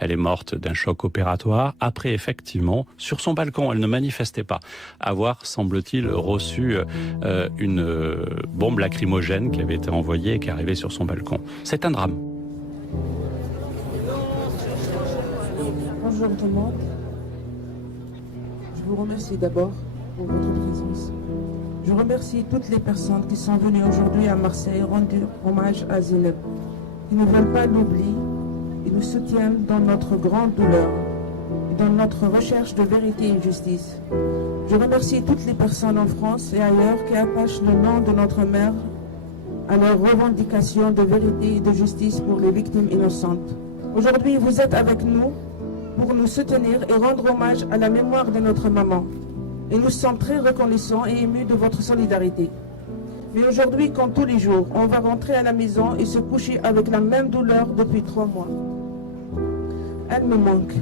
Elle est morte d'un choc opératoire. Après, effectivement, sur son balcon, elle ne manifestait pas avoir, semble-t-il, reçu une bombe lacrymogène qui avait été envoyée et qui est arrivée sur son balcon. C'est un drame. Bonjour tout le monde. Je vous remercie d'abord pour votre présence. Je remercie toutes les personnes qui sont venues aujourd'hui à Marseille rendre hommage à Zineb. Ils ne veulent pas l'oubli et nous soutiennent dans notre grande douleur et dans notre recherche de vérité et de justice. Je remercie toutes les personnes en France et ailleurs qui attachent le nom de notre mère à leur revendication de vérité et de justice pour les victimes innocentes. Aujourd'hui, vous êtes avec nous pour nous soutenir et rendre hommage à la mémoire de notre maman. Et nous sommes très reconnaissants et émus de votre solidarité. Mais aujourd'hui, comme tous les jours, on va rentrer à la maison et se coucher avec la même douleur depuis 3 mois. Elle me manque.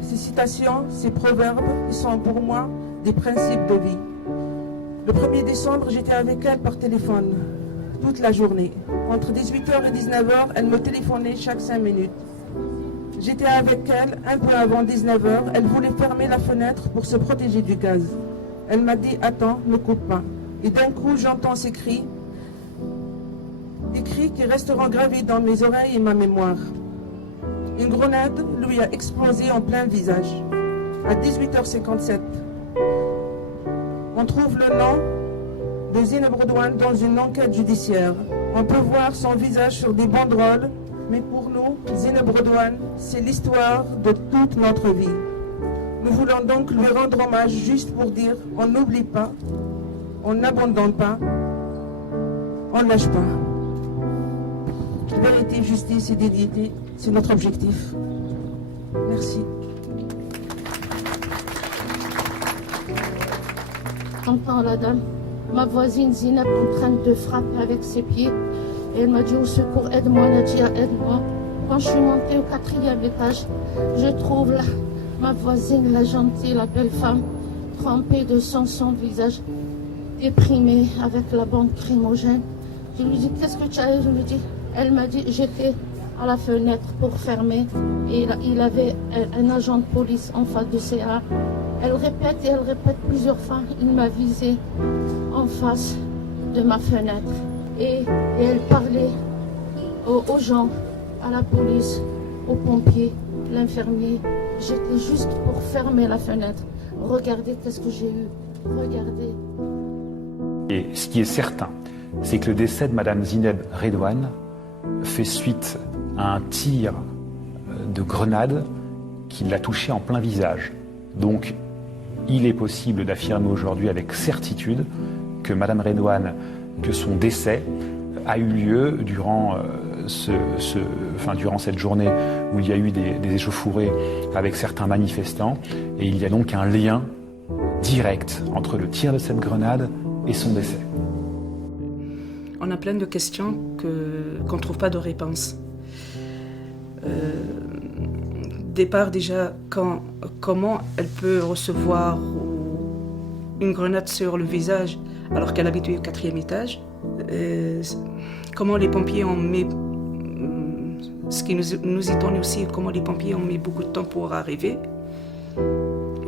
Ces citations, ces proverbes, ils sont pour moi des principes de vie. Le 1er décembre, j'étais avec elle par téléphone toute la journée. Entre 18h et 19h, elle me téléphonait chaque 5 minutes. J'étais avec elle un peu avant 19h. Elle voulait fermer la fenêtre pour se protéger du gaz. Elle m'a dit « Attends, ne coupe pas ». Et d'un coup, j'entends ces cris. Des cris qui resteront gravés dans mes oreilles et ma mémoire. Une grenade lui a explosé en plein visage. À 18h57. On trouve le nom de Zineb Redouane dans une enquête judiciaire. On peut voir son visage sur des banderoles. Mais pour nous, Zineb Redouane, c'est l'histoire de toute notre vie. Nous voulons donc lui rendre hommage juste pour dire on n'oublie pas, on n'abandonne pas, on ne lâche pas. Vérité, justice et dignité, c'est notre objectif. Merci. J'entends la dame, ma voisine Zineb en train de frapper avec ses pieds. Et elle m'a dit au secours, aide-moi Nadia, aide-moi. Quand je suis montée au 4e étage, je trouve là ma voisine, la gentille, la belle femme, trempée de sang, son visage déprimé avec la bombe lacrymogène. Je lui dis, qu'est-ce que tu as? Je lui dis, elle m'a dit, j'étais à la fenêtre pour fermer et il avait un agent de police en face de CA. Elle répète et elle répète plusieurs fois, il m'a visé en face de ma fenêtre. Et elle parlait aux gens, à la police, aux pompiers, l'infirmier. J'étais juste pour fermer la fenêtre. Regardez qu'est-ce que j'ai eu. Regardez. Et ce qui est certain, c'est que le décès de Madame Zineb Redouane fait suite à un tir de grenade qui l'a touchée en plein visage. Donc, il est possible d'affirmer aujourd'hui avec certitude que Madame Redouane, que son décès a eu lieu durant cette journée où il y a eu des échauffourées avec certains manifestants, et il y a donc un lien direct entre le tir de cette grenade et son décès. On a plein de questions qu'on ne trouve pas de réponse. Départ déjà, comment elle peut recevoir une grenade sur le visage alors qu'elle habite au 4e étage. Comment les pompiers ont mis... Ce qui nous étonne aussi, comment les pompiers ont mis beaucoup de temps pour arriver.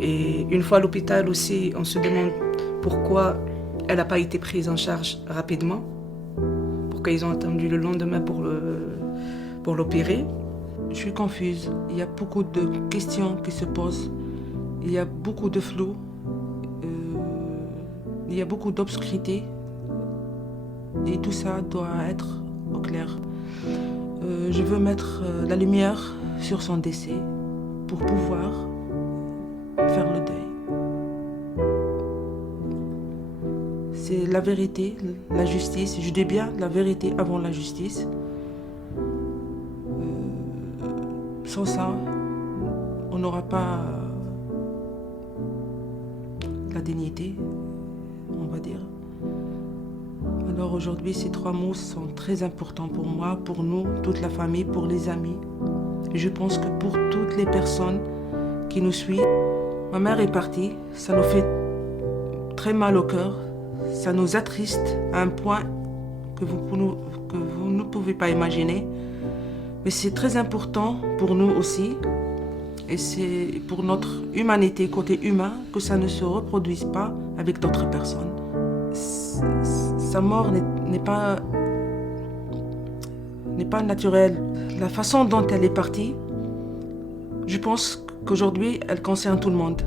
Et une fois à l'hôpital aussi, on se demande pourquoi elle n'a pas été prise en charge rapidement. Pourquoi ils ont attendu le lendemain pour l'opérer. Je suis confuse. Il y a beaucoup de questions qui se posent. Il y a beaucoup de flou. Il y a beaucoup d'obscurité. Et tout ça doit être au clair. Je veux mettre la lumière sur son décès pour pouvoir faire le deuil. C'est la vérité, la justice. Je dis bien la vérité avant la justice. Sans ça, on n'aura pas la dignité, on va dire. Alors aujourd'hui, ces 3 mots sont très importants pour moi, pour nous, toute la famille, pour les amis. Et je pense que pour toutes les personnes qui nous suivent, ma mère est partie, ça nous fait très mal au cœur, ça nous attriste à un point que vous ne pouvez pas imaginer. Mais c'est très important pour nous aussi, et c'est pour notre humanité, côté humain, que ça ne se reproduise pas avec d'autres personnes. Sa mort n'est pas naturelle. La façon dont elle est partie, je pense qu'aujourd'hui, elle concerne tout le monde.